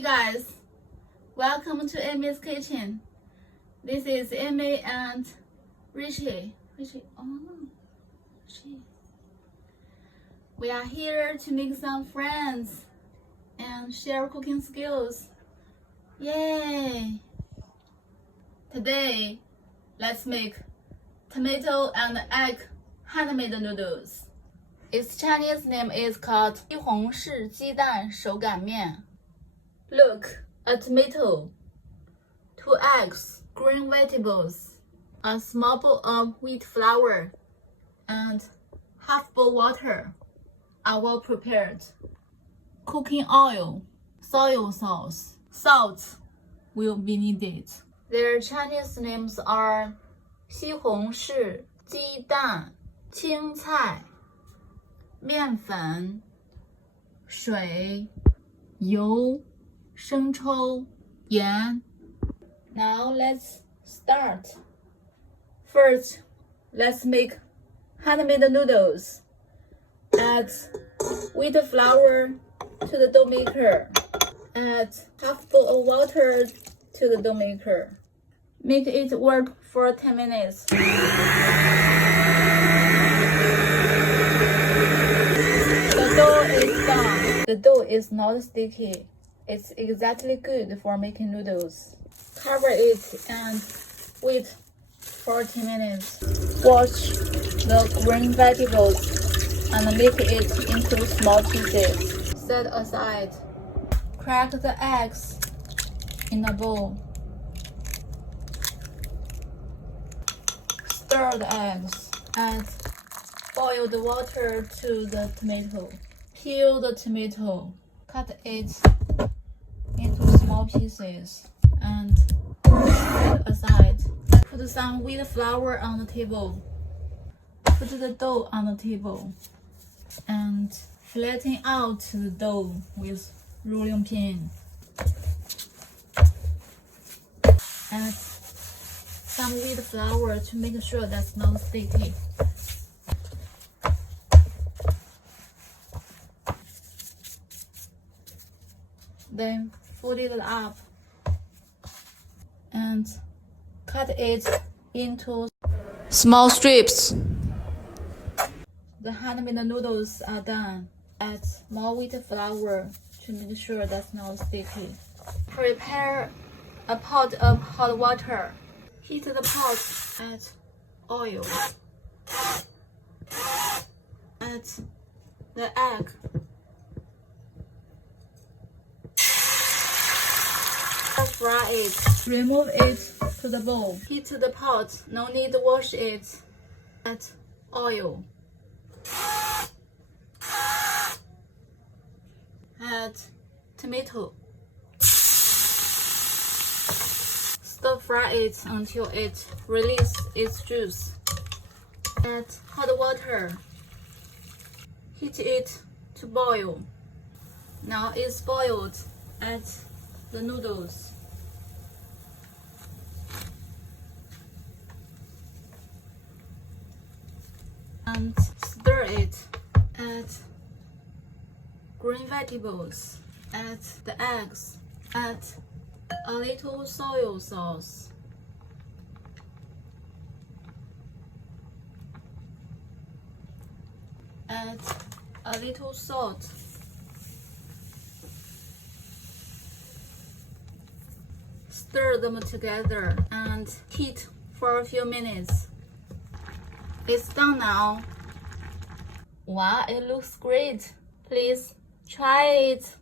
Hey guys, welcome to Amy's Kitchen. This is Amy and Richie. We are here to make some friends and share cooking skills. Yay! Today, let's make tomato and egg handmade noodles. Its Chinese name is called 西红柿鸡蛋手擀面. Look, a tomato, 2 eggs, green vegetables, a small bowl of wheat flour, and half bowl water are well prepared. Cooking oil, soy sauce, salt will be needed. Their Chinese names are 西红柿鸡蛋青菜面粉水油生抽盐 Now let's start. First, let's make handmade noodles. Add wheat flour to the dough maker. Add half bowl of water to the dough maker. Make it work for 10 minutes. The dough is done. The dough is not sticky. It's exactly good for making noodles. Cover it and wait for 10 minutes. Wash the green vegetables and make it into small pieces. Set aside. Crack the eggs in a bowl. Stir the eggs. Add boiled water to the tomato. Peel the tomato. Cut it into small pieces and set aside. Put some wheat flour on the table. Put the dough on the table and flatten out the dough with rolling pin. Add some wheat flour to make sure that's not sticky. Then fold it up and cut it into small strips. The handmade noodles are done. Add more wheat flour to make sure that's not sticky. Prepare a pot of hot water. Heat the pot. Add oil. Add the egg. Fry it. Remove it to the bowl. Heat the pot. No need to wash it. Add oil. Add tomato. Stir fry it until it releases its juice. Add hot water. Heat it to boil. Now it's boiled. Add the noodles. And stir it. Add green vegetables. Add the eggs. Add a little soy sauce. Add a little salt. Stir them together and heat for a few minutes. It's done now. Wow, it looks great. Please try it.